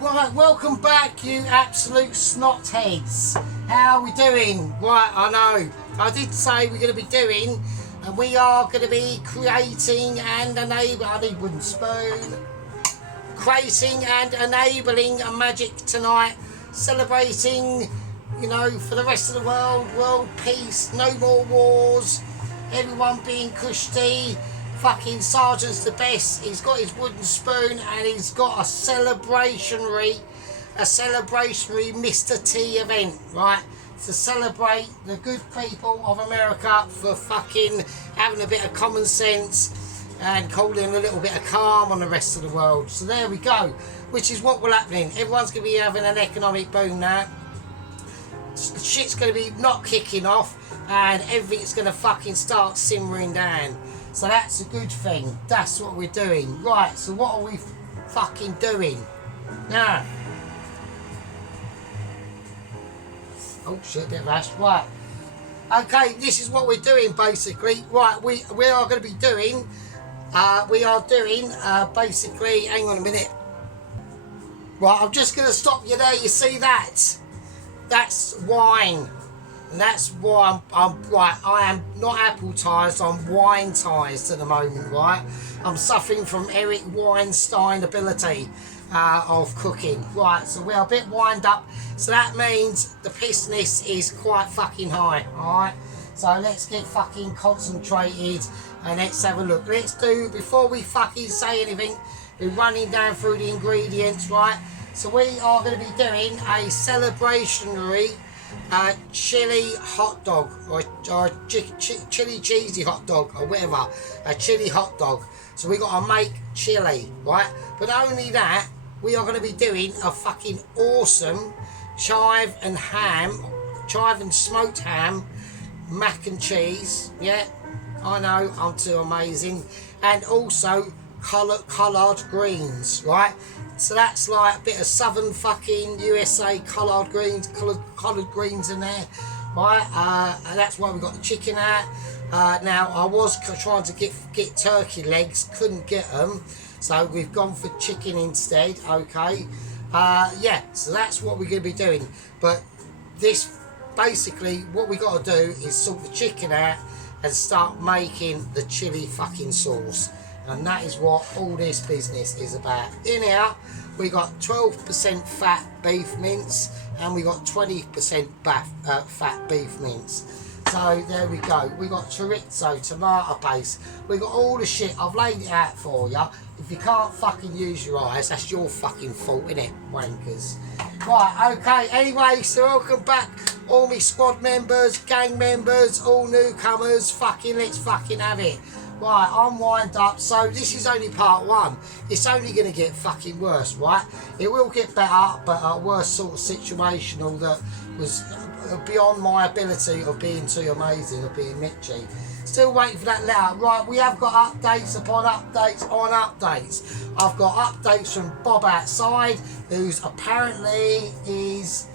Right, welcome back, you absolute snot heads. How are we doing? Right, I know. I did say we're going to be doing, and we are going to be creating and enabling. I need wooden spoon. Creating and enabling a magic tonight, celebrating, you know, for the rest of the world peace, no more wars, everyone being cushy. Fucking Sergeant's the best. He's got his wooden spoon and he's got a celebrationary Mr. T event, right? To celebrate the good people of America for fucking having a bit of common sense and calling a little bit of calm on the rest of the world. So there we go, which is what will happening. Everyone's going to be having an economic boom now. Shit's going to be not kicking off and everything's going to fucking start simmering down. So that's a good thing. That's what we're doing. Right, so what are we fucking doing? Now. Oh shit, bit of rash. Right. Okay, this is what we're doing basically. Right, we are going to be doing, basically, hang on a minute. Right, I'm just going to stop you there. You see that? That's wine. And that's why I'm right. I am not appletised, I'm wine-tised at the moment, right? I'm suffering from Eric Weinstein ability of cooking. Right, so we're a bit wind up. So that means the pissness is quite fucking high, alright? So let's get fucking concentrated and let's have a look. Let's do, before we fucking say anything, we're running down through the ingredients, right? So we are going to be doing a celebrationary chili hot dog or chili cheesy hot dog or whatever, a chili hot dog. So we got to make chili, right? But not only that, we are going to be doing a fucking awesome chive and smoked ham mac and cheese. Yeah, I know, I'm too amazing. And also collard greens, right? So that's like a bit of southern fucking USA collard greens in there, right? And that's why we got the chicken out. Now I was trying to get turkey legs, couldn't get them, so we've gone for chicken instead. Okay, yeah. So that's what we're going to be doing. But this basically, what we got to do is sort the chicken out and start making the chili fucking sauce. And that is what all this business is about. In here, we got 12% fat beef mince and we got 20% fat beef mince. So there we go. We got chorizo, tomato paste. We got all the shit. I've laid it out for you. If you can't fucking use your eyes, that's your fucking fault, innit, wankers? Right, okay. Anyway, so welcome back, all my squad members, gang members, all newcomers. Fucking let's fucking have it. Right, I'm wind up, so this is only part one. It's only going to get fucking worse, right? It will get better, but a worse sort of situational that was beyond my ability of being too amazing, of being Mitchy. Still waiting for that letter. Right, we have got updates upon updates on updates. I've got updates from Bob outside, who's apparently is...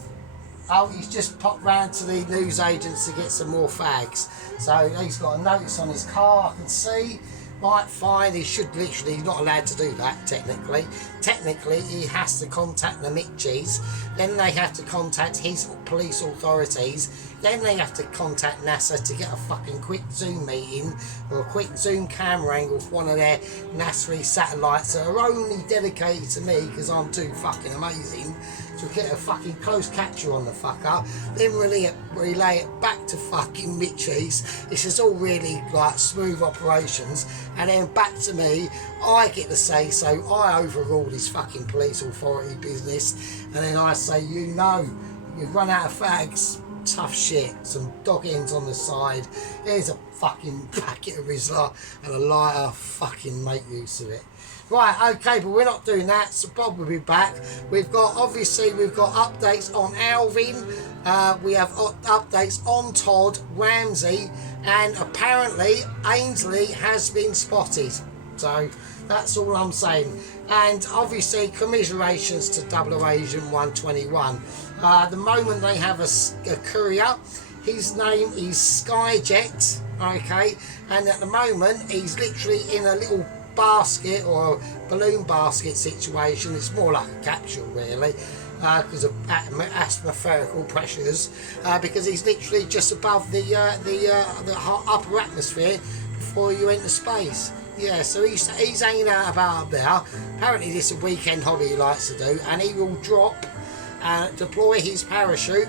Oh, he's just popped round to the newsagents to get some more fags. So he's got a notice on his car, I can see. Right, fine, he should literally, he's not allowed to do that, technically. Technically, he has to contact the Mitchies, then they have to contact his police authorities, then they have to contact NASA to get a fucking quick Zoom meeting or a quick Zoom camera angle for one of their NASA satellites that are only dedicated to me because I'm too fucking amazing, to get a fucking close capture on the fucker, then relay it back to fucking Mitchies. This is all really like smooth operations, and then back to me. I get to say so. I overrule this fucking police authority business, and then I say, you know, you've run out of fags. Tough shit. Some dog ends on the side. Here's a fucking packet of Rizla and a lighter. Fucking make use of it. Right, okay, but we're not doing that, so Bob will be back. We've got updates on Alvin, we have updates on Todd, Ramsey, and apparently Ainsley has been spotted. So that's all I'm saying. And obviously commiserations to Double Agent 121. The moment they have a courier, his name is Skyjet, okay, and at the moment he's literally in a little basket or a balloon basket situation. It's more like a capsule really, because of atmospherical pressures, because he's literally just above the upper atmosphere before you enter space. Yeah, so he's hanging out about up there. Apparently this is a weekend hobby he likes to do, and he will drop and deploy his parachute,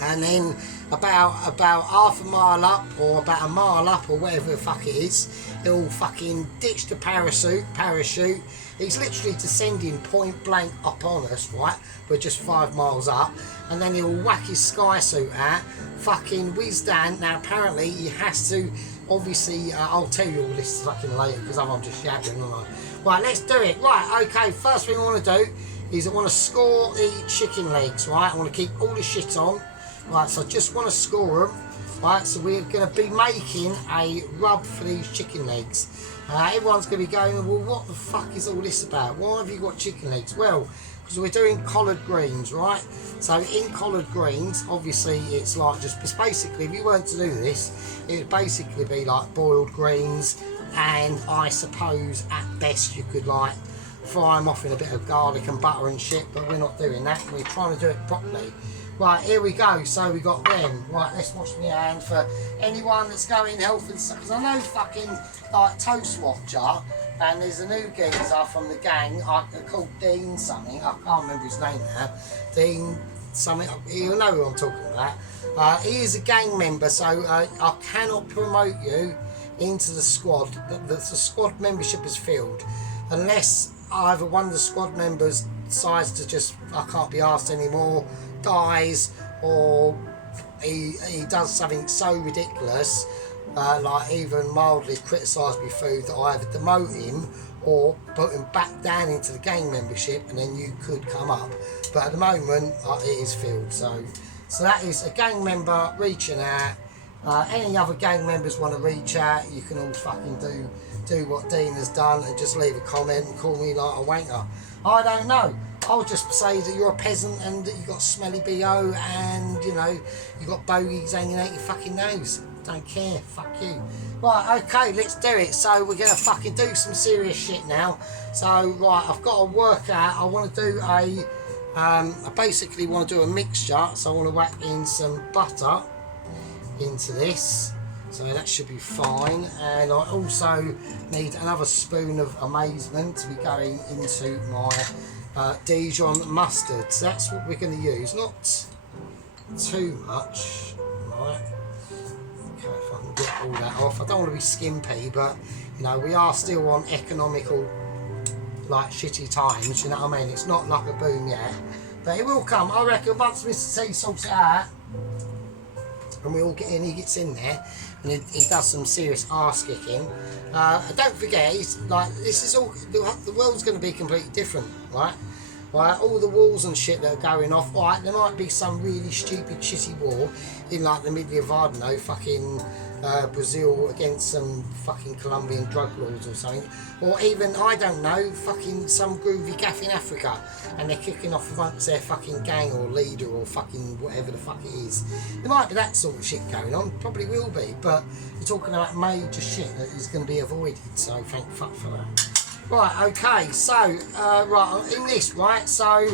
and then about half a mile up or about a mile up or whatever the fuck it is, he'll fucking ditch the parachute. He's literally descending point blank upon us, right? We're just 5 miles up, and then he'll whack his sky suit out, fucking whiz down. Now apparently he has to, obviously, I'll tell you all this fucking later because I'm just yapping, aren't I? Right, let's do it. Right, okay, first thing I want to do is I want to score the chicken legs, right? I want to keep all the shit on. Right, so I just want to score them. Right, so we're going to be making a rub for these chicken legs. Everyone's going to be going, well, what the fuck is all this about? Why have you got chicken legs? Well, because we're doing collard greens, right? So in collard greens, obviously it's like it's basically, if you weren't to do this, it would basically be like boiled greens, and I suppose at best you could like fry them off in a bit of garlic and butter and shit, but we're not doing that. We're trying to do it properly. Right, here we go. So we got them. Right, let's wash my hand for anyone that's going health and stuff. Because I know fucking like Toast Watcher, and there's a new geezer from the gang called Dean something. I can't remember his name now. Dean something. You'll know who I'm talking about. He is a gang member, so I cannot promote you into the squad. The squad membership is filled unless either one of the squad members decides to just, I can't be asked anymore, dies, or he does something so ridiculous, like even mildly criticise me food, that I either demote him or put him back down into the gang membership, and then you could come up. But at the moment it is filled, so that is a gang member reaching out. Any other gang members want to reach out, you can all fucking do what Dean has done and just leave a comment and call me like a wanker. I don't know. I'll just say that you're a peasant and that you got smelly BO and, you know, you got bogies hanging out your fucking nose. Don't care. Fuck you. Right, okay, let's do it. So we're going to fucking do some serious shit now. So, right, I've got to work out. I want to do I basically want to do a mixture. So I want to whack in some butter into this. So that should be fine. And I also need another spoon of amazement to be going into my Dijon mustard. So that's what we're going to use. Not too much. Right. Okay, if I can get all that off. I don't want to be skimpy, but you know, we are still on economical, like, shitty times, you know what I mean? It's not like a boom yet. But it will come. I reckon once Mr. T sorts it out and we all get in, he gets in there and he does some serious arse kicking. Don't forget, it's like, this is all, the world's going to be completely different, right? Right, all the wars and shit that are going off, right, there might be some really stupid shitty war in like the middle of, I don't know, fucking Brazil against some fucking Colombian drug lords or something, or even, I don't know, fucking some groovy gaff in Africa and they're kicking off amongst their fucking gang or leader or fucking whatever the fuck it is. There might be that sort of shit going on, probably will be, but you're talking about major shit that is going to be avoided, so thank fuck for that. Right, okay, so, right, in this, right, so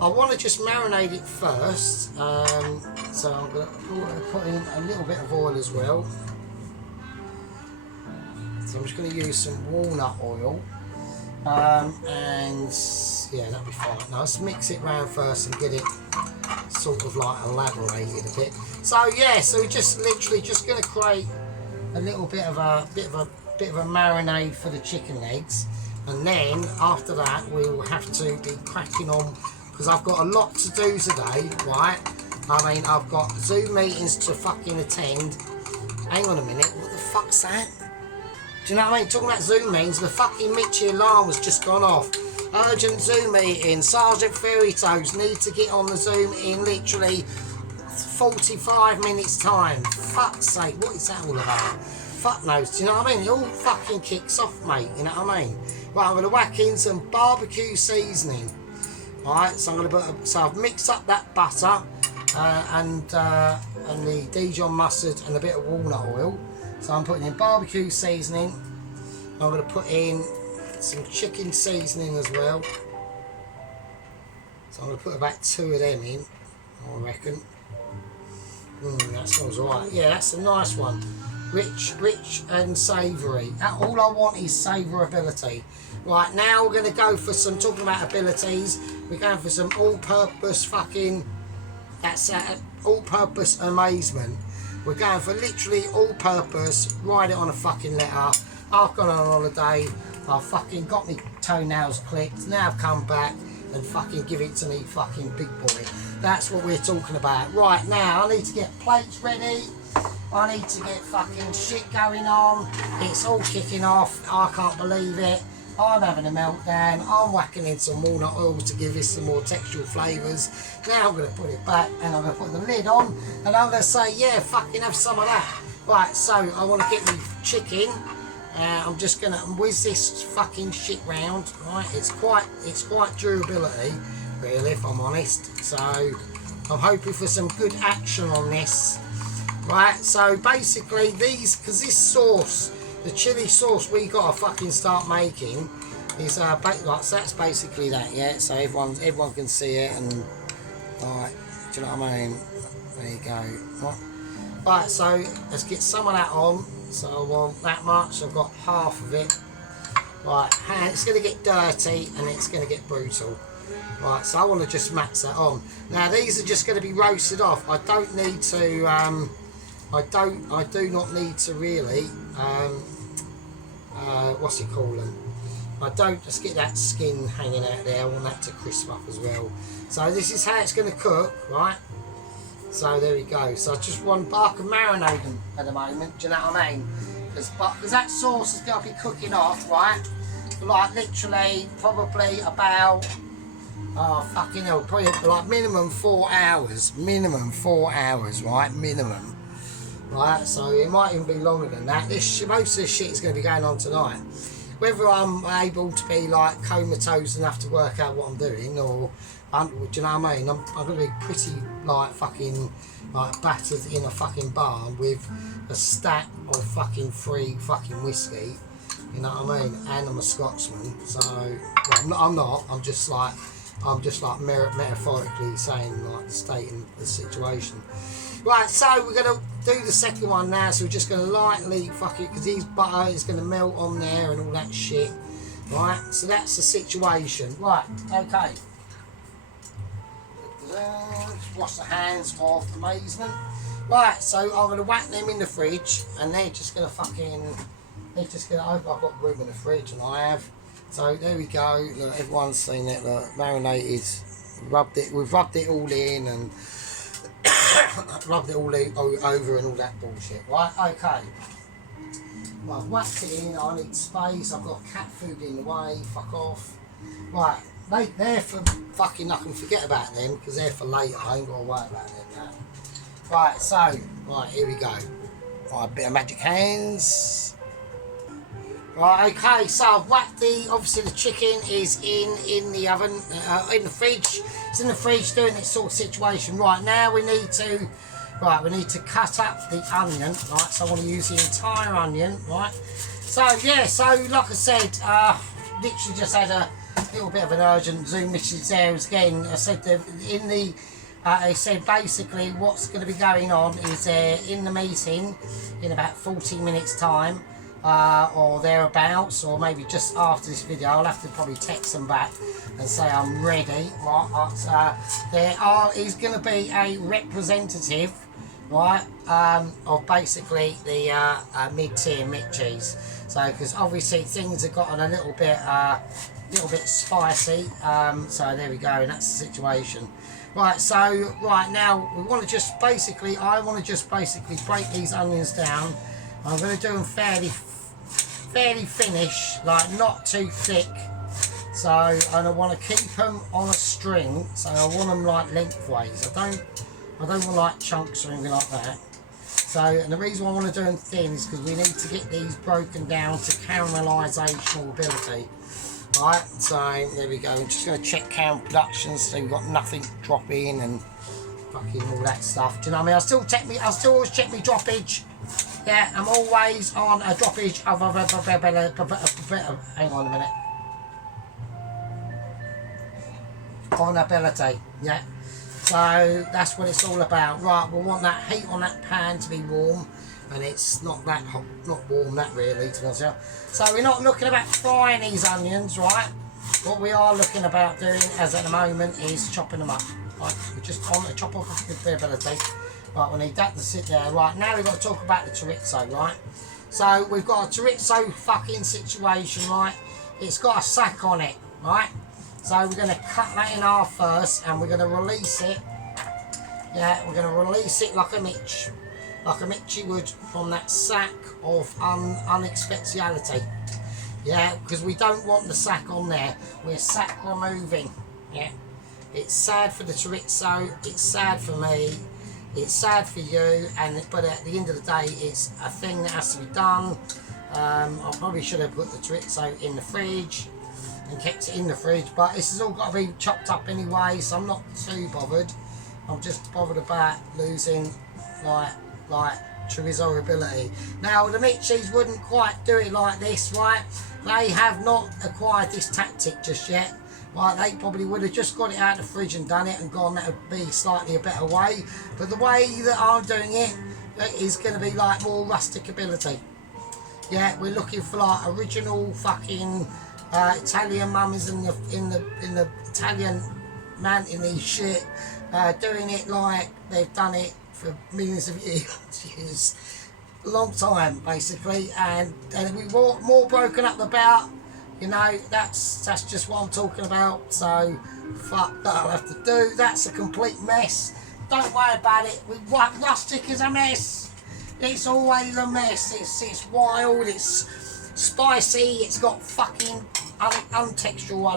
I want to just marinate it first, so I'm going to put in a little bit of oil as well. So I'm just going to use some walnut oil, and yeah, that'll be fine. Now let's mix it round first and get it sort of like elaborated a bit. So yeah, so we're just literally just going to create a little bit of a marinade for the chicken legs, and then after that we will have to be cracking on, because I've got a lot to do today, right? I mean, I've got Zoom meetings to fucking attend. Hang on a minute, what the fuck's that? Do you know what I mean? Talking about Zoom meetings, the fucking Mitchie alarm has just gone off. Urgent Zoom meeting, Sergeant Fairy Toes need to get on the Zoom in literally 45 minutes time. Fuck's sake, what is that all about? Fuck knows, do you know what I mean? It all fucking kicks off, mate, you know what I mean? Right, I'm going to whack in some barbecue seasoning. Alright, so I'm going to I've mixed up that butter and the Dijon mustard and a bit of walnut oil. So I'm putting in barbecue seasoning, I'm going to put in some chicken seasoning as well. So I'm going to put about 2 of them in, I reckon. That smells alright. Yeah, that's a nice one. Rich and savoury. All I want is savourability. Right, now we're going to go for some, talking about abilities, we're going for some all-purpose fucking, that's all-purpose amazement. We're going for literally all-purpose, write it on a fucking letter. I've gone on holiday, I've fucking got my toenails clipped, now I've come back and fucking give it to me fucking big boy. That's what we're talking about. Right, now I need to get plates ready. I need to get fucking shit going on. It's all kicking off. I can't believe it. I'm having a meltdown. I'm whacking in some walnut oil to give this some more textural flavours. Now I'm going to put it back and I'm going to put the lid on and I'm going to say, yeah, fucking have some of that. Right, so I want to get my chicken. I'm just going to whiz this fucking shit round. Right, it's quite durability, really, if I'm honest. So I'm hoping for some good action on this. Right, so basically these, because this sauce, the chili sauce we got to fucking start making is like, so that's basically that, yeah. So everyone can see it, and alright, do you know what I mean? There you go. Right, so let's get some of that on. So I want that much. I've got half of it. Right, it's going to get dirty and it's going to get brutal. Right, so I want to just match that on. Now these are just going to be roasted off. I don't need to. I do not need to really. What's it called? I don't just get that skin hanging out there. I want that to crisp up as well. So this is how it's going to cook, right? So there we go. So I just want I can marinate them at the moment. Do you know what I mean? Because that sauce is going to be cooking off, right? Like literally, probably about fucking hell, probably like minimum 4 hours. Minimum 4 hours, right? Minimum. Right, so it might even be longer than that. Most of this shit is going to be going on tonight. Whether I'm able to be like comatose enough to work out what I'm doing, or do you know what I mean? I'm going to be pretty like fucking like battered in a fucking bar with a stack of fucking free fucking whiskey. You know what I mean? And I'm a Scotsman, so well, I'm not. I'm just like metaphorically saying, like, stating the situation. Right, so we're going to do the second one now. So we're just going to lightly fuck it, because these butter is going to melt on there and all that shit. Right, so that's the situation. Right, okay. Wash the hands off amazement. Right, so I'm going to whack them in the fridge, and they're just going to I've got room in the fridge, and I have. So there we go. Look, everyone's seen it. Look, marinated. We've rubbed it all in and rubbed it all over and all that bullshit. Right? Okay. Well, I've whacked it in. I need space. I've got cat food in the way. Fuck off. Right. They're for fucking. I can forget about them because they're for later. I ain't got to worry about them now. Right. So, right, here we go. Right, a bit of magic hands. Right, okay, so I've whacked obviously the chicken is in the oven, in the fridge. It's in the fridge doing this sort of situation. Right, now we need to cut up the onion, right, so I want to use the entire onion, right. So, yeah, so like I said, literally just had a little bit of an urgent Zoom message there again. I said they said basically what's going to be going on is in the meeting in about 40 minutes time. Or thereabouts, or maybe just after this video. I'll have to probably text them back and say I'm ready. Right, there is going to be a representative, right, of basically the mid-tier Mitchies. So, because obviously things have gotten a little bit spicy. So there we go, and that's the situation. Right, so right now we want to just basically, I want to just basically break these onions down. I'm going to do them fairly finish, like not too thick. So, and I want to keep them on a string. So I want them like lengthways. I don't want like chunks or anything like that. So, and the reason why I want to do them thin is because we need to get these broken down to caramelisation ability. Right, so there we go. I'm just going to check Cam Productions so we've got nothing dropping and fucking all that stuff. Do you know what I mean? I still always check my droppage. Yeah, I'm always on a droppage of hang on a minute. On ability, yeah. So that's what it's all about. Right, we want that heat on that pan to be warm, and it's not that hot, not warm that really, to be honest. So we're not looking about frying these onions, right? What we are looking about doing as at the moment is chopping them up. Right, we're just on a chop off with ability. Right, we need that to sit there. Right, now we've got to talk about the chorizo, right? So we've got a chorizo fucking situation, right? It's got a sack on it, right? So we're going to cut that in half first, and we're going to release it. Yeah, we're going to release it like a mitch you would from that sack of unexpectiality. Yeah, because we don't want the sack on there. We're sack removing. Yeah, it's sad for the chorizo. It's sad for me. It's sad for you. But at the end of the day, it's a thing that has to be done. I probably should have put the chorizo in the fridge and kept it in the fridge, but this has all got to be chopped up anyway, so I'm not too bothered. I'm just bothered about losing like chorizo ability. Now the meat cheese wouldn't quite do it like this, right? They have not acquired this tactic just yet. Right, they probably would have just got it out of the fridge and done it and gone, that would be slightly a better way. But the way that I'm doing it is going to be like more rustic ability. Yeah, we're looking for like original fucking Italian mummies in the Italian mountainy shit, doing it like they've done it for millions of years, a long time basically, and we more broken up about, you know, that's just what I'm talking about. So fuck that, I'll have to do. That's a complete mess. Don't worry about it. Rustic is a mess. It's always a mess. It's wild. It's spicy. It's got fucking untextual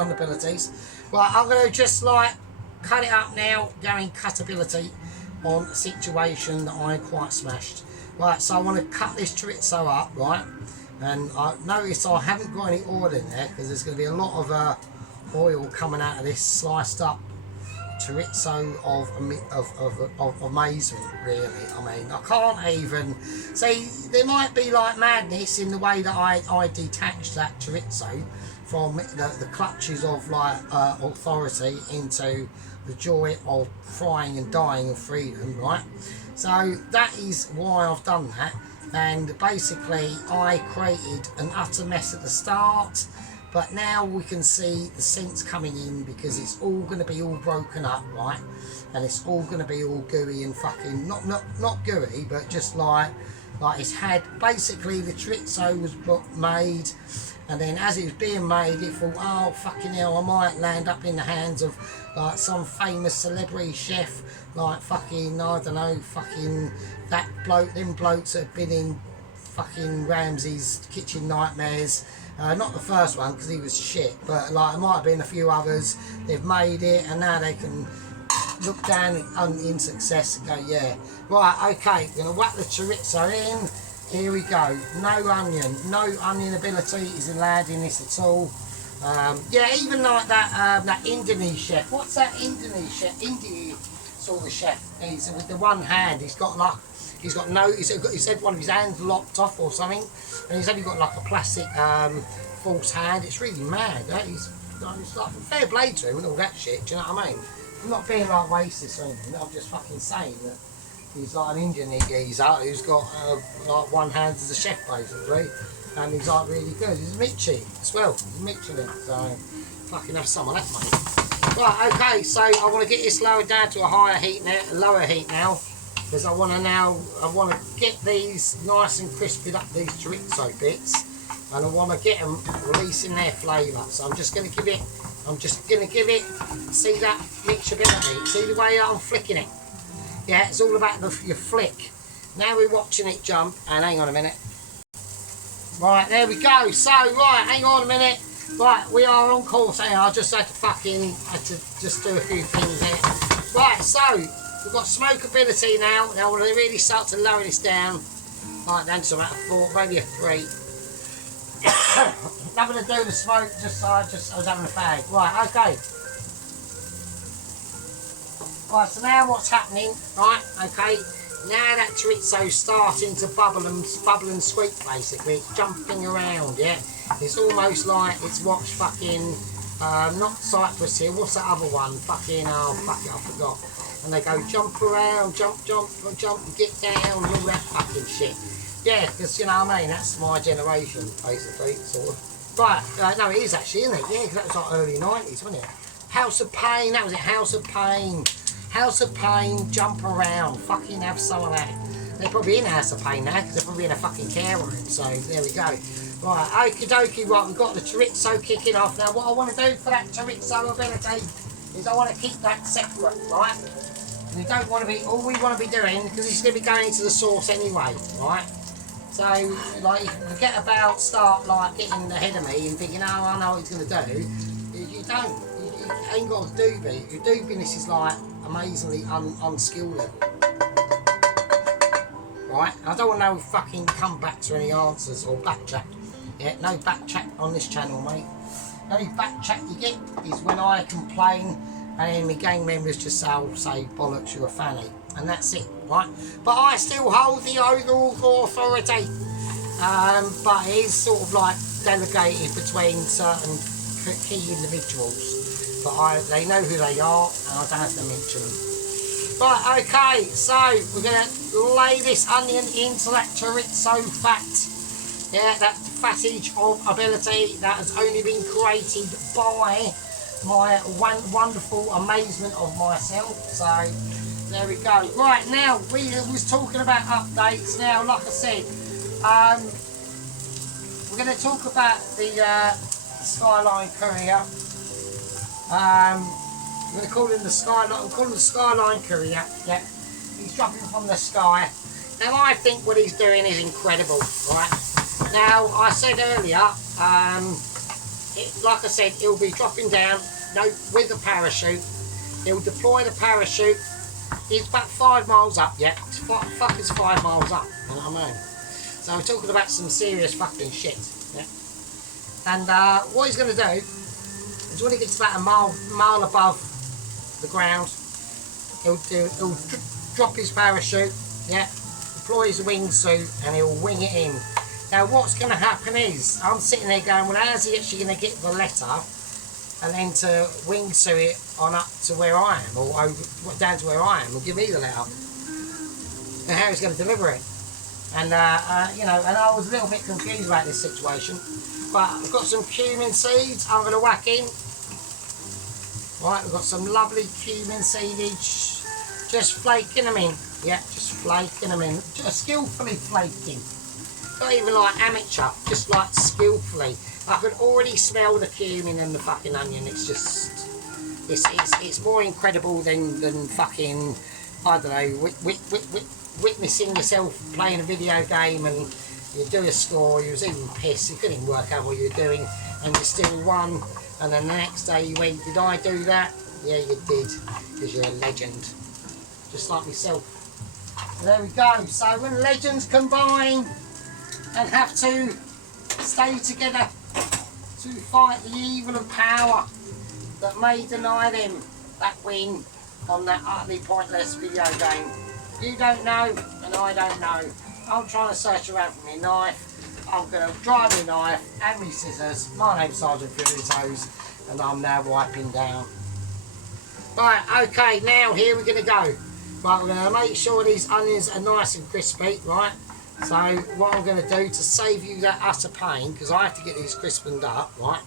unabilities. Right, I'm going to just like cut it up now, going cutability on a situation that I quite smashed. Right, so I want to cut this chorizo up, right? And I notice I haven't got any oil in there because there's going to be a lot of oil coming out of this sliced up chorizo of amazement, really. I mean, I can't even see. There might be like madness in the way that I detach that chorizo from the clutches of like authority into the joy of frying and dying of freedom, right? So that is why I've done that. And basically I created an utter mess at the start, but now we can see the sense coming in because it's all going to be all broken up, right? And it's all going to be all gooey and fucking not gooey, but just like it's had basically the chorizo was made, and then as it was being made, it thought, oh fucking hell, I might land up in the hands of like some famous celebrity chef, like fucking, I don't know, fucking that bloke, them blokes that have been in fucking Ramsay's Kitchen Nightmares. Not the first one because he was shit, but like it might have been a few others. They've made it and now they can look down in success and go, yeah, right, okay, gonna whack the chorizo in. Here we go. No onion ability is allowed in this at all. Yeah, even like that Indonesian chef. What's that Indian sort of chef? He's with the one hand. He's got he's had one of his hands lopped off or something, and he's only got like a plastic false hand. It's really mad. It's like fair play to him and all that shit. Do you know what I mean? I'm not being like racist or anything. I'm just fucking saying that he's like an Indian geezer who's got like one hand as a chef basically, and he's like really good. He's a Mitchie as well. He's a Michelin, so fucking have some of that, mate. Right, okay, so I want to get this lowered down to a higher heat now, lower heat now, because I want to get these nice and crispy up, these chorizo bits, and I want to get them releasing their flavour. So I'm just going to give it, see that mixability, see the way I'm flicking it. Yeah, it's all about your flick. Now we're watching it jump, and hang on a minute. Right, there we go. So, right, hang on a minute. Right, we are on course here. I just had to just do a few things there. Right, so we've got smokeability now. Now we're going to really start to lower this down. Right, down to about a 4, maybe a 3. Nothing to do with smoke, I was having a fag. Right, okay. Right, so now what's happening, right, okay, Now that chorizo's starting to bubble and squeak basically. It's jumping around, yeah. It's almost like it's watched fucking, not Cypress Hill, what's that other one? Fucking, oh fuck it, I forgot. And they go jump around, jump, get down, and all that fucking shit. Yeah, because you know what I mean, that's my generation, basically, sort of. But, no, it is actually, isn't it? Yeah, because that was like early 90s, wasn't it? House of Pain, that was it, House of Pain. House of Pain, jump around, fucking have some of that. They're probably in House of Pain now, because they're probably in a fucking care room, so there we go. Right, okie dokie, right, we've got the chorizo kicking off. Now, what I want to do for that chorizo ability is I want to keep that separate, right? We don't want to be, all we want to be doing, because it's going to be going into the sauce anyway, right? So, like, if you forget about, start, like, getting ahead of me and thinking, oh, I know what he's going to do, you don't. You ain't got a doobie. Your doobiness is, like, amazingly unskilled level. Right? I don't want no fucking comebacks or any answers or backchat. Yeah, no backchat on this channel, mate. The only backchat you get is when I complain and then my gang members just say bollocks, you're a fanny. And that's it, right? But I still hold the overall authority. But it is sort of like delegated between certain key individuals. But they know who they are, and I don't have to mention them. Right, okay, so we're going to lay this onion into that chorizo fat. Yeah, that fattage of ability that has only been created by my wonderful amazement of myself. So there we go. Right, now we was talking about updates. Now, like I said, we're going to talk about the Skyline courier. I'm going to call him the Skyline. I'm calling him the Skyline courier. Yeah, he's dropping from the sky. Now, I think what he's doing is incredible. Right. Now, I said earlier, like I said, he'll be dropping down, with the parachute. He'll deploy the parachute. He's about 5 miles up, yeah. Fuck is 5 miles up, you know what I mean? So we're talking about some serious fucking shit, yeah. And what he's going to do is when he gets about a mile above the ground, he'll drop his parachute, yeah, deploy his wingsuit, and he'll wing it in. Now what's going to happen is, I'm sitting there going, well, how's he actually going to get the letter and then to wingsuit it on up to where I am, or over, down to where I am, and give me the letter, and how he's going to deliver it. And you know, and I was a little bit confused about this situation, but I've got some cumin seeds I'm going to whack in. Right, we've got some lovely cumin seedage, just flaking them in, yeah, just flaking them in, just skillfully flaking. Not even like amateur, just like skillfully. I could already smell the cumin and the fucking onion. It's just, it's more incredible than fucking, I don't know, witnessing yourself playing a video game and you do a score, you was even pissed, you couldn't even work out what you were doing, and you still won, and then the next day you went, did I do that? Yeah, you did, because you're a legend. Just like myself. So there we go. So when legends combine and have to stay together to fight the evil of power that may deny them that win on that utterly pointless video game. You don't know, and I don't know. I'm trying to search around for my knife. I'm going to dry my knife and my scissors. My name's Sergeant Fury Toes, and I'm now wiping down. Right, okay, now here we're going to go. Right, we're going to make sure these onions are nice and crispy, right? So what I'm going to do to save you that utter pain, because I have to get these crispened up, right?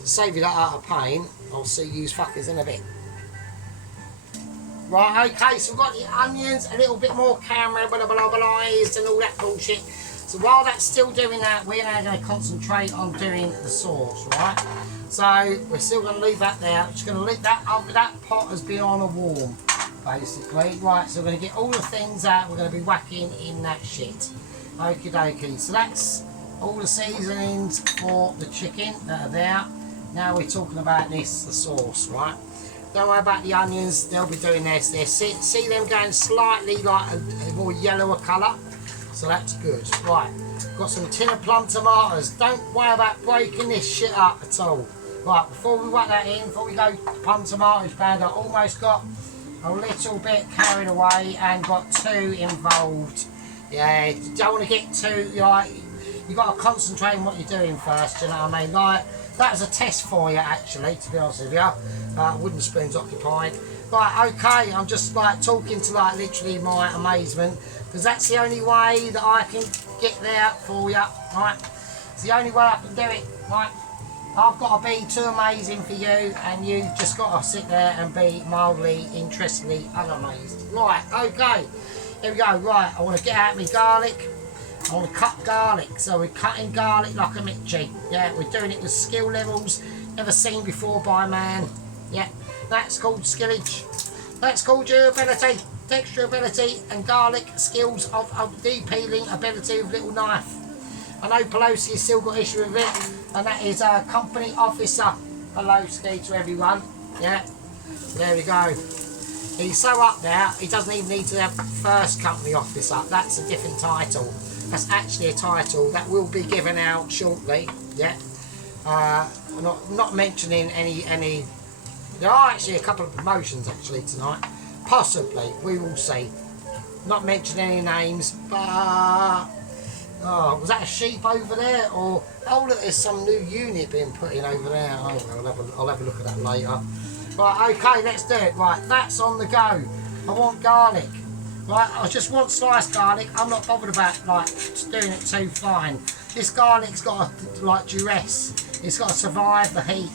To save you that utter pain, I'll see you fuckers in a bit. Right, okay, so we've got the onions, a little bit more caramelized and all that bullshit. So while that's still doing that, we're now going to concentrate on doing the sauce, right? So we're still going to leave that there. Just going to leave that up. That pot has been on a warm, basically. Right, so we're going to get all the things out. We're going to be whacking in that shit. Okie dokie. So that's all the seasonings for the chicken that are there. Now we're talking about this, the sauce, right? Don't worry about the onions, they'll be doing this. See them going slightly like a more yellower colour, so that's good. Right, got some tin of plum tomatoes. Don't worry about breaking this shit up at all. Right, before we whack that in, before we go plum tomatoes powder, almost got a little bit carried away and got too involved. Yeah, you don't want to get too, like, you got to concentrate on what you're doing first, you know what I mean? Like, that was a test for you, actually, to be honest with you. Wooden spoon's occupied. Right, okay, I'm just, like, talking to, like, literally my amazement, because that's the only way that I can get there for you, right? It's the only way I can do it, right? I've got to be too amazing for you, and you just got to sit there and be mildly, interestedly unamazed. Right, okay, here we go. Right, I want to get out my garlic. I want to cut garlic, so we're cutting garlic like a Mitchie. Yeah, we're doing it with skill levels never seen before by man. Yeah, that's called skillage. That's called durability, texture ability, and garlic skills of de-peeling ability with little knife. I know Pelosi has still got issue with it, and that is a company officer. Pelosi to everyone. Yeah, there we go. He's so up now, he doesn't even need to have first company officer. That's a different title. That's actually a title that will be given out shortly. Yeah, not mentioning any. There are actually a couple of promotions actually tonight. Possibly, we will see. Not mentioning any names, but. Oh, was that a sheep over there? Or, oh look, there's some new unit being put in over there. Oh, I'll have a look at that later. Right, okay, let's do it. Right, that's on the go. I want garlic. Right, I just want sliced garlic. I'm not bothered about, like, doing it too fine. This garlic's got to, like, duress. It's got to survive the heat.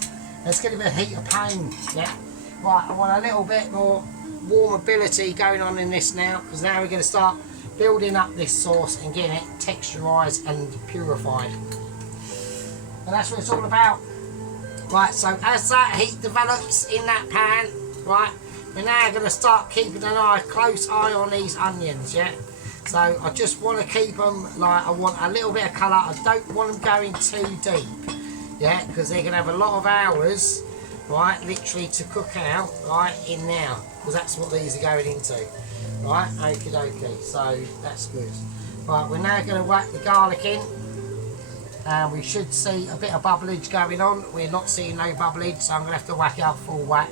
It's going to be a heat of pain, yeah? Right, I want a little bit more warmability going on in this now, because now we're going to start building up this sauce and getting it texturised and purified. And that's what it's all about. Right, so as that heat develops in that pan, right, we're now going to start keeping an close eye on these onions, yeah? So I just want to keep them, like, I want a little bit of colour. I don't want them going too deep, yeah, because they're going to have a lot of hours, right, literally to cook out, right, in now, because that's what these are going into. Right, okie dokie, so that's good. Right, we're now going to whack the garlic in, and we should see a bit of bubblage going on. We're not seeing no bubblage, so I'm going to have to whack it up full whack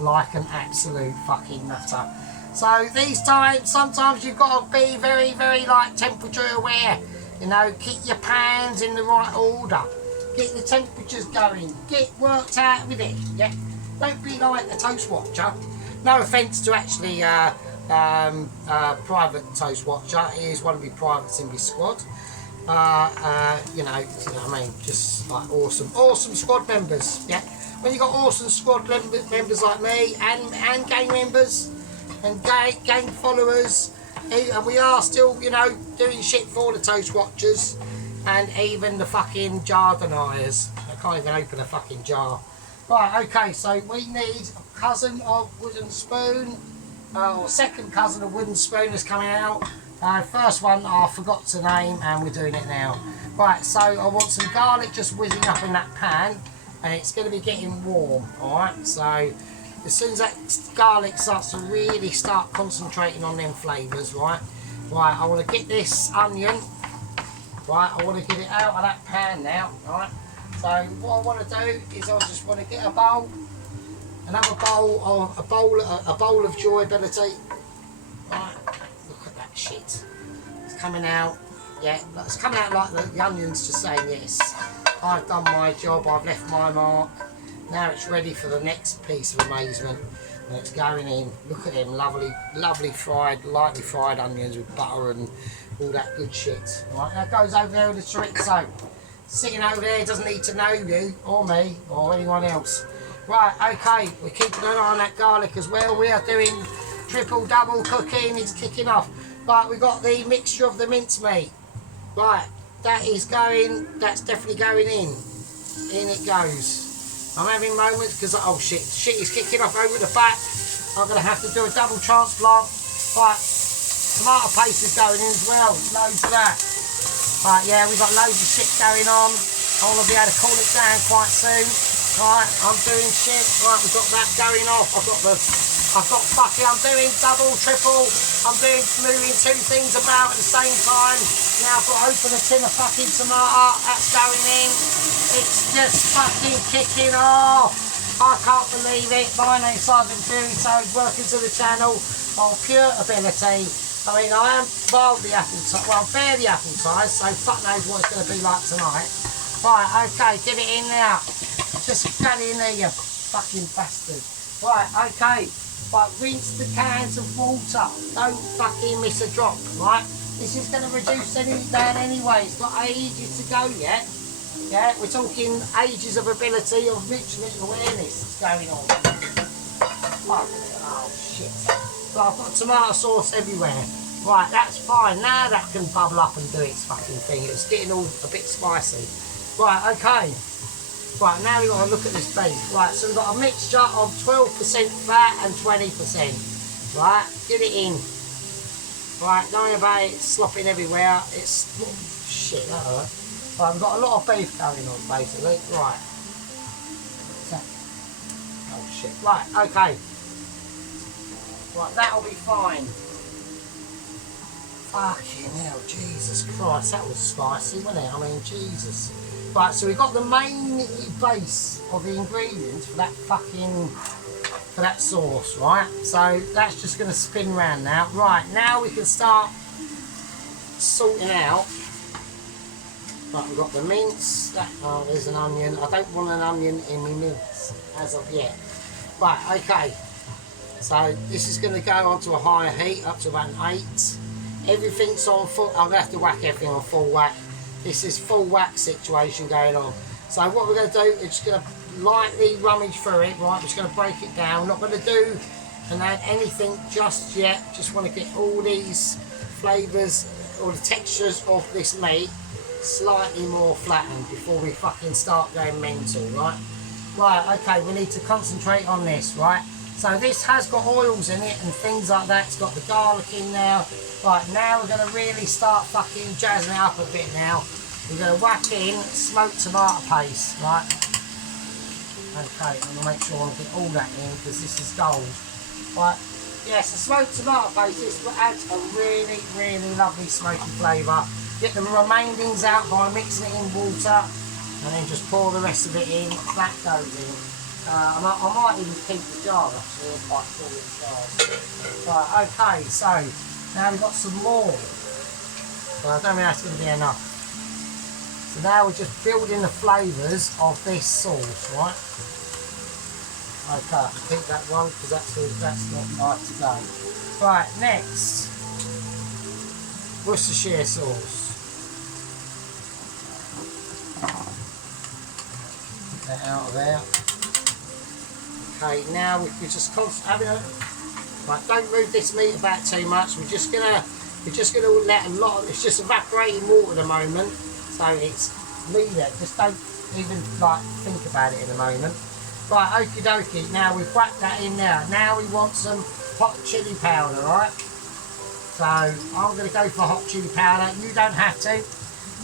like an absolute fucking nutter. So these times, sometimes you've got to be very, very, like, temperature aware. You know, keep your pans in the right order. Get the temperatures going. Get worked out with it, yeah? Don't be like a toast watcher. No offence to actually private toast watcher. He is one of my privates in my squad. You know what I mean, just like awesome squad members, yeah. When you got awesome squad members like me, and gang members and gang followers, and we are still, you know, doing shit for the toast watchers, and even the fucking jar deniers. I can't even open a fucking jar. Right, okay, so we need a cousin of wooden spoon, or second cousin of wooden spoon is coming out. First one I forgot to name, and we're doing it now. Right, so I want some garlic just whizzing up in that pan, and it's going to be getting warm, alright? So as soon as that garlic starts to really start concentrating on them flavours, right? Right, I want to get this onion, right, I want to get it out of that pan now, right? So what I want to do is I just want to get a bowl, another bowl, a bowl of joyability. Right, look at that shit. It's coming out. Yeah, it's coming out like the onions just saying yes. I've done my job. I've left my mark. Now it's ready for the next piece of amazement, and it's going in. Look at them lovely fried, lightly fried onions with butter and all that good shit. Right, that goes over there with the chorizo. Sitting over there doesn't need to know you or me or anyone else. Right, okay, we're keeping an eye on that garlic as well. We are doing triple double cooking. It's kicking off. Right, we've got the mixture of the mincemeat. Right, that is going, that's definitely going in. In it goes. I'm having moments because, oh shit is kicking off over the back. I'm going to have to do a double transplant. Right, tomato paste is going in as well. Loads of that. Right, yeah, we've got loads of shit going on. I want to be able to cool it down quite soon. Right, I'm doing shit. Right, we've got that going off. I'm doing double, triple. I'm doing moving two things about at the same time. Now I've got to open a tin of fucking tomato. That's going in. It's just fucking kicking off. I can't believe it. My name's Simon Fury, so welcome to the channel of Pure Ability. I mean, I am mildly appetized, well, barely appetized, so fuck knows what it's going to be like tonight. Right, okay, get it in now. Just get it in there, you fucking bastard. Right, okay, but rinse the cans of water. Don't fucking miss a drop, right? This is going to reduce anything down anyway. It's got ages to go yet. Yeah, we're talking ages of ability of literally awareness going on. Oh shit. So I've got tomato sauce everywhere. Right, that's fine. Now that can bubble up and do its fucking thing. It's getting all a bit spicy. Right, okay. Right, now we've got to look at this beef. Right, so we've got a mixture of 12% fat and 20%. Right, get it in. Right, don't worry about it slopping everywhere. It's shit, that hurt. Right, we've got a lot of beef going on basically. Right. Oh shit. Right, okay. Right, that'll be fine. Fucking hell, Jesus Christ, that was spicy, wasn't it? I mean, Jesus. Right, so we've got the main base of the ingredients for that sauce, right? So that's just going to spin around now. Right, now we can start sorting out. Right, we've got the mince. Oh, there's an onion. I don't want an onion in my mince as of yet. Right, okay. So this is going to go onto a higher heat, up to about an 8. Everything's on full. I'm going to have to whack everything on full whack. This is full whack situation going on. So what we're going to do is just going to lightly rummage through it. Right, we're just going to break it down. Not going to do and add anything just yet. Just want to get all these flavours, all the textures of this meat slightly more flattened before we fucking start going mental, right? Right, okay, we need to concentrate on this, right? So this has got oils in it and things like that. It's got the garlic in now. Right, now we're going to really start fucking jazzing it up a bit now. We're going to whack in smoked tomato paste, right? Okay, I'm going to make sure I get all that in because this is gold. Right, yes, the smoked tomato paste, this adds a really, really lovely smoky flavour. Get the remainings out by mixing it in water and then just pour the rest of it in. That goes in. I might even keep the jar actually, it's quite full of jars. Right, okay, so now we've got some more. Well, I don't think that's going to be enough. So now we're just building the flavours of this sauce, right? Okay, I can keep that one because that's not right to go. Right, next, Worcestershire sauce. Get that out of there. Okay, now we're just having a right. Don't move this meat about too much. We're just gonna let a lot of it's just evaporating water at the moment, so it's leave it. Just don't even like think about it in a moment. Right, okie dokie. Now we've whacked that in there. Now we want some hot chili powder, right? So I'm going to go for hot chili powder. You don't have to.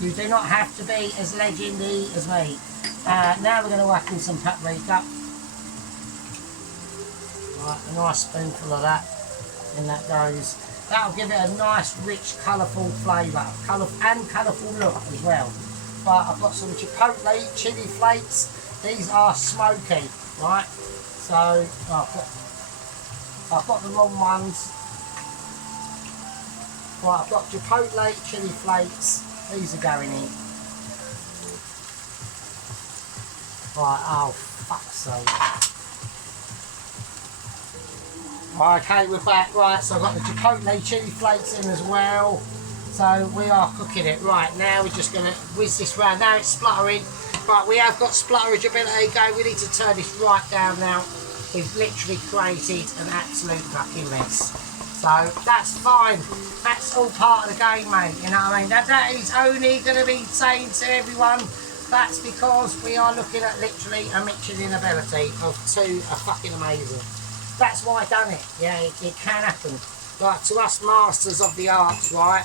You do not have to be as legendary as me. Now we're going to whack in some paprika. Right, a nice spoonful of that. And that goes. That'll give it a nice, rich, colourful flavour. Colourful look as well. But I've got some chipotle chili flakes. These are smoky, right? So I've got the wrong ones. Right, I've got chipotle chili flakes. These are going in. Right, oh fuck's sake. Okay, we're back. Right, so I've got the chipotle chili flakes in as well. So we are cooking it. Right, now we're just going to whiz this round. Now it's spluttering. Right, we have got splutterage ability going. We need to turn this right down now. We've literally created an absolute fucking mess. So that's fine. That's all part of the game, mate. You know what I mean? That is only going to be saying to everyone, that's because we are looking at literally a Michelin ability of 2 are fucking amazing. That's why I done it. Yeah, it can happen. Like to us masters of the arts, right?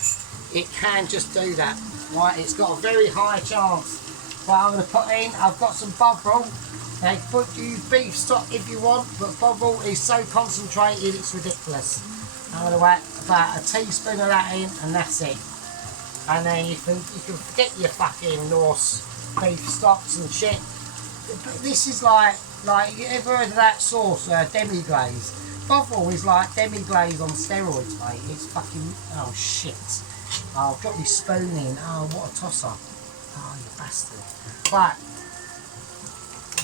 It can just do that. Right, it's got a very high chance. Right, I'm going to put in, I've got some bovril. Now, use beef stock if you want, but bovril is so concentrated, it's ridiculous. I'm going to whack about a teaspoon of that in, and that's it. And then you can forget your fucking Norse beef stocks and shit. this is like you ever heard of that sauce, demi-glaze? Bovril is like demi-glaze on steroids, mate. It's fucking, oh shit. Oh, I've got my spoon in. Oh, what a tosser. Oh, you bastard. Right.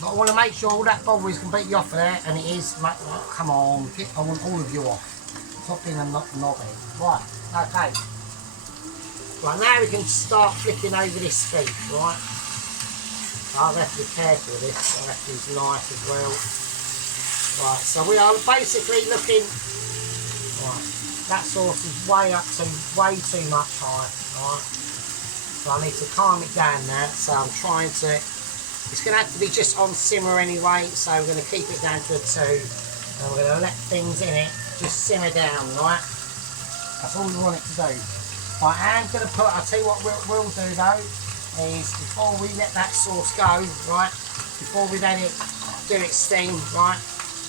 But I want to make sure all that Bovril is completely off of there, and it is, mate. Oh, come on, I want all of you off. Stop being a knobby. Right, okay. Right, now we can start flicking over this beef, right? I'll have to be careful with this. I'll have to use a knife as well. Right, so we are basically looking. Right, that sauce is way too much high. Right, so I need to calm it down now. So I'm trying to. It's going to have to be just on simmer anyway. So we're going to keep it down to a 2, and we're going to let things in it just simmer down. Right, that's all we want it to do. Right, I'm going to put, I'll tell you what we'll do though, is before we let that sauce go, right, before we let it do its thing, right,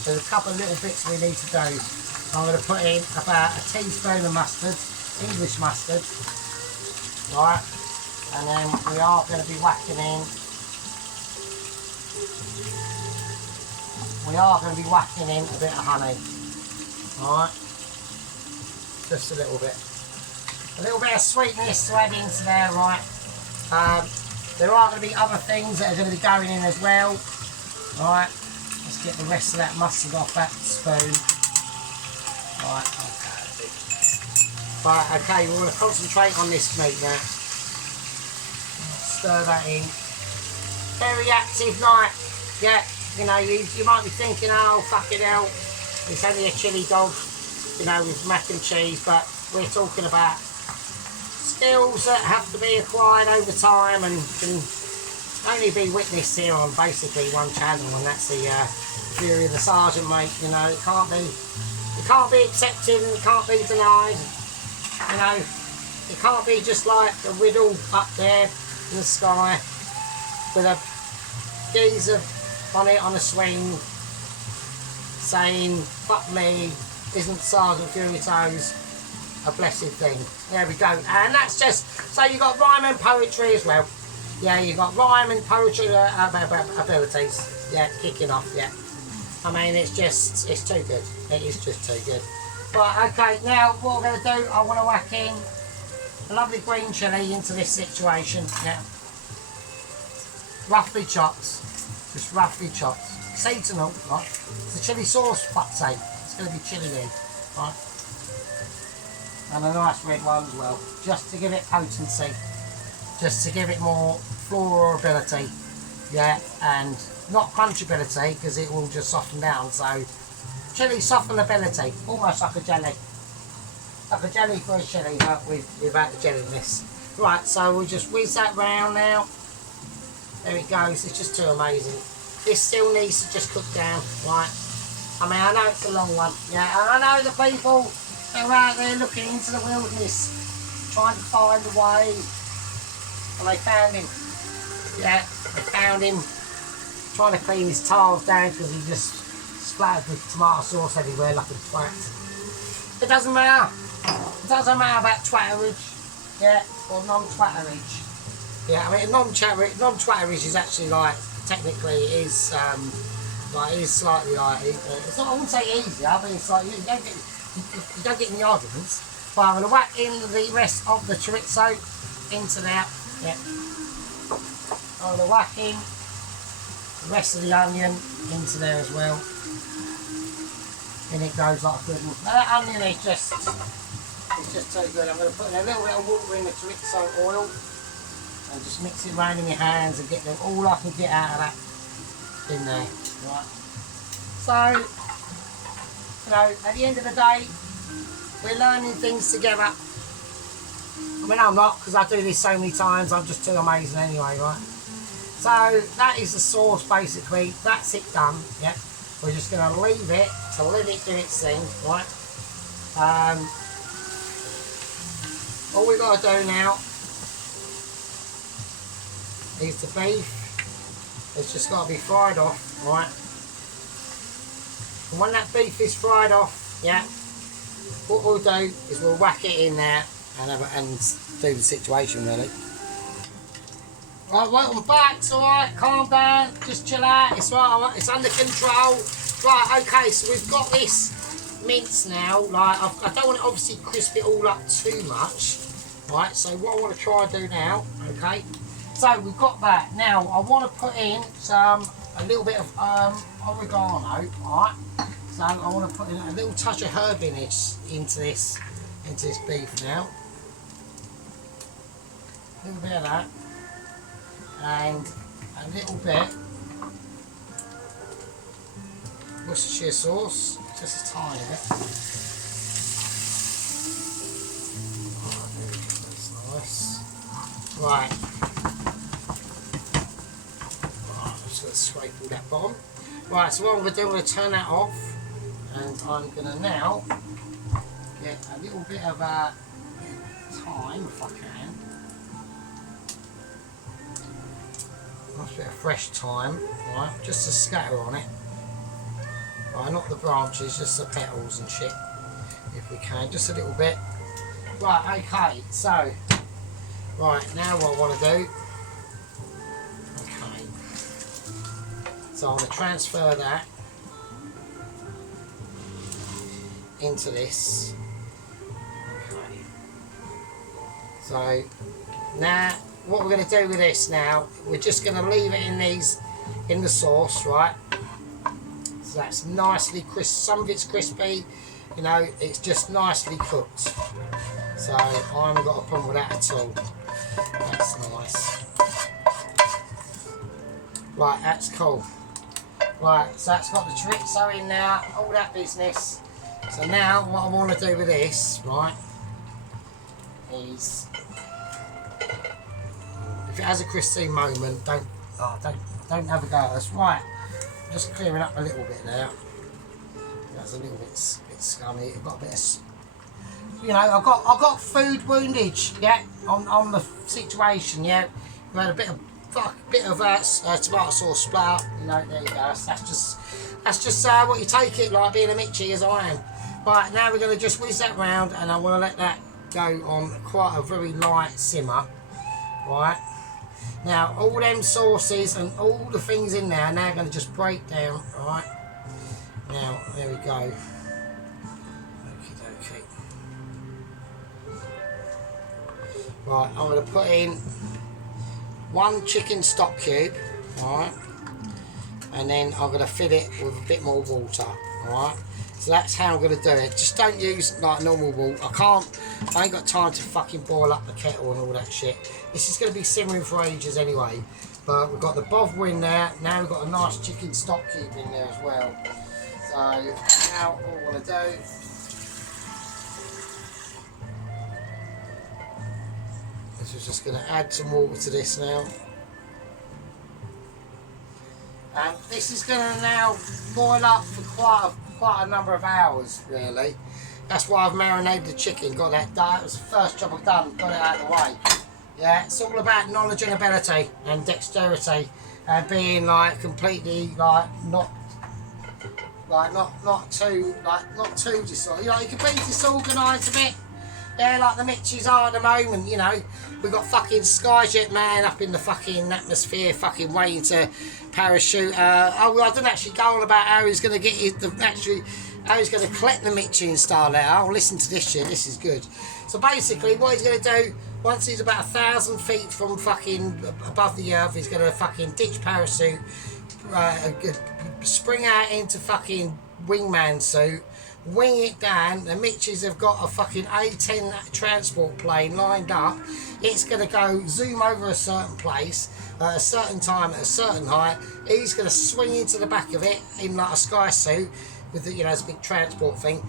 there's a couple of little bits we need to do. I'm going to put in about a teaspoon of mustard, English mustard, right, and then we are going to be whacking in, a bit of honey, alright, just a little bit. A little bit of sweetness to add into there, right? There are going to be other things that are going to be going in as well. Right, let's get the rest of that mustard off that spoon. Right, okay. Right, okay, we're going to concentrate on this meat now. Stir that in. Very active night. Yeah, you know, you might be thinking, oh, fucking hell, it's only a chili dog, you know, with mac and cheese, but we're talking about skills that have to be acquired over time and can only be witnessed here on basically one channel, and that's the Fury of the Sergeant, mate. You know, it can't be accepted and it can't be denied. You know, it can't be just like a riddle up there in the sky with a geezer on it on a swing saying, fuck me, isn't Sergeant Fury Toes a blessed thing? There we go. And that's just, so you've got rhyme and poetry as well. Yeah, you've got rhyme and poetry abilities. Yeah, kicking off, yeah. I mean, it's too good. It is just too good. Right, okay, now what we're going to do, I want to whack in a lovely green chilli into this situation. Yeah. Roughly chopped. Just roughly chopped. Seeds and all, right? It's the chilli sauce, fuck's sake. It's going to be chilli in, right? And a nice red one as well, just to give it potency, just to give it more florability, yeah, and not crunchability because it will just soften down. So chilli softenability, almost like a jelly for a chilli, but without the jelliness. Right, so we'll just whiz that round now. There it goes. It's just too amazing. This still needs to just cook down, right? I mean, I know it's a long one, yeah, and I know the people. They're out there looking into the wilderness, trying to find a way, and they found him. Yeah, they found him trying to clean his tiles down because he just splattered with tomato sauce everywhere like a twat. It doesn't matter. It doesn't matter about twatterage, yeah, or non-twatterage. Yeah, I mean non-twatterage is actually like technically it is like it is slightly like it's not. I wouldn't say easier, but it's like you don't get any arguments. But I'm going to whack in the rest of the chorizo into there. Yeah. I'm going to whack in the rest of the onion into there as well. And it goes like a good one. Now that onion is just too good. I'm going to put in a little bit of water in the chorizo oil and just mix it around in my hands and get all I can get out of that in there. Right. So, you know, at the end of the day, we're learning things together. I mean, I'm not, because I do this so many times, I'm just too amazing anyway, right? So, that is the sauce, basically. That's it done, yeah? We're just going to leave it to let it do its thing, right? All we've got to do now is the beef. It's just got to be fried off, right? And when that beef is fried off, yeah, what we'll do is we'll whack it in there and do the situation really. Right, welcome back. It's alright, calm down, just chill out. It's right, it's under control. Right, okay, so we've got this mince now. Like, I don't want to obviously crisp it all up too much. Right, so what I want to try and do now, okay. So we've got that. Now I want to put in a little bit of oregano, alright. So I want to put in a little touch of herbiness into this beef now. A little bit of that. And a little bit Worcestershire sauce, just a tiny bit. Oh, that's nice. Right. Oh, I'm just going to scrape all that bottom. Right, so what I'm going to do, I'm going to turn that off, and I'm going to now get a little bit of thyme, if I can. Nice bit of fresh thyme, right, just to scatter on it. Right, not the branches, just the petals and shit, if we can, just a little bit. Right, okay, so, right, now what I want to do, okay, so I'm going to transfer that into this. Okay, so, now, what we're going to do with this now, we're just going to leave it in the sauce, right? So that's nicely crisp. Some of it's crispy, you know, it's just nicely cooked. So I haven't got a problem with that at all. That's nice. Right, that's cool. Right, so that's got the chorizo in now, all that business. So now what I want to do with this, right, is, if it has a Christine moment, don't have a go at us. Right, just clearing up a little bit there. That's a little bit scummy. I've got a bit of, you know, I've got food woundage, yeah, on the situation, yeah. We had a bit of tomato sauce splat. You know, there you go. That's just what you take it like, being a Mitchie as I am. Right, now we're going to just whiz that round, and I want to let that go on quite a very light simmer. Right. Now, all them sauces and all the things in there are now going to just break down, right? Now, there we go. Okie dokie. Right, I'm going to put in 1 chicken stock cube, alright? And then I'm going to fill it with a bit more water, alright? So that's how I'm going to do it. Just don't use like normal water. I ain't got time to fucking boil up the kettle and all that shit. This is going to be simmering for ages anyway. But we've got the bovril in there. Now we've got a nice chicken stock cube in there as well. So now all I want to do, is we're just going to add some water to this now. And this is going to now boil up for quite a number of hours, really. That's why I've marinated the chicken, got that done. It was the first job I've done, got it out of the way. Yeah, it's all about knowledge and ability and dexterity and being like completely like not too disorganized. You know, you can be disorganised a bit. Yeah, like the Mitchies are at the moment, you know. We've got fucking Skyjet man up in the fucking atmosphere, fucking waiting to parachute. I didn't actually go on about how he's going to get how he's going to collect the Mitchie and style out. I'll listen to this shit, this is good. So basically, what he's going to do, once he's about 1,000 feet from fucking above the earth, he's going to fucking ditch parachute, spring out into fucking wingman suit, wing it down. The Mitchies have got a fucking A-10 transport plane lined up. It's going to go zoom over a certain place at a certain time at a certain height. He's going to swing into the back of it in like a sky suit with the, you know, this big transport thing,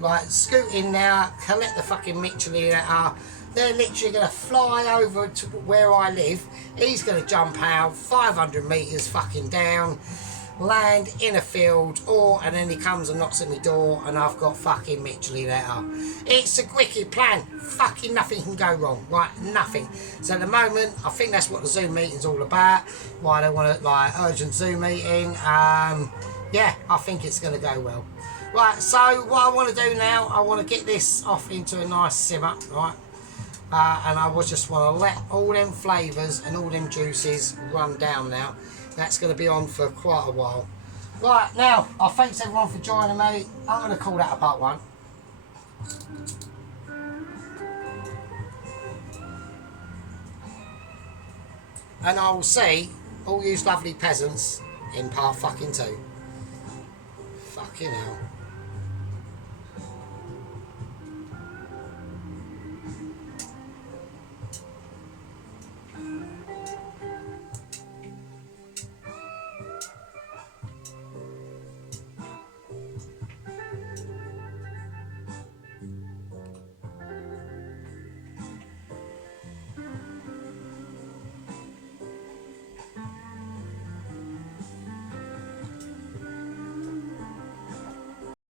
like scoot in now, collect the fucking Mitchell out. They're literally going to fly over to where I live. He's going to jump out 500 metres fucking down, land in a field, and then he comes and knocks at my door, and I've got fucking Mitchell letter. It's a wicked plan. Fucking nothing can go wrong, right? Nothing. So at the moment, I think that's what the Zoom meeting's all about. Why they want to like urgent Zoom meeting. Yeah, I think it's going to go well. Right, so what I want to do now, I want to get this off into a nice simmer, right? And I was just want to let all them flavours and all them juices run down now. That's going to be on for quite a while. Right, now, I thanks everyone for joining me. I'm going to call that a part one. And I will see all you lovely peasants in part fucking two. Fucking hell.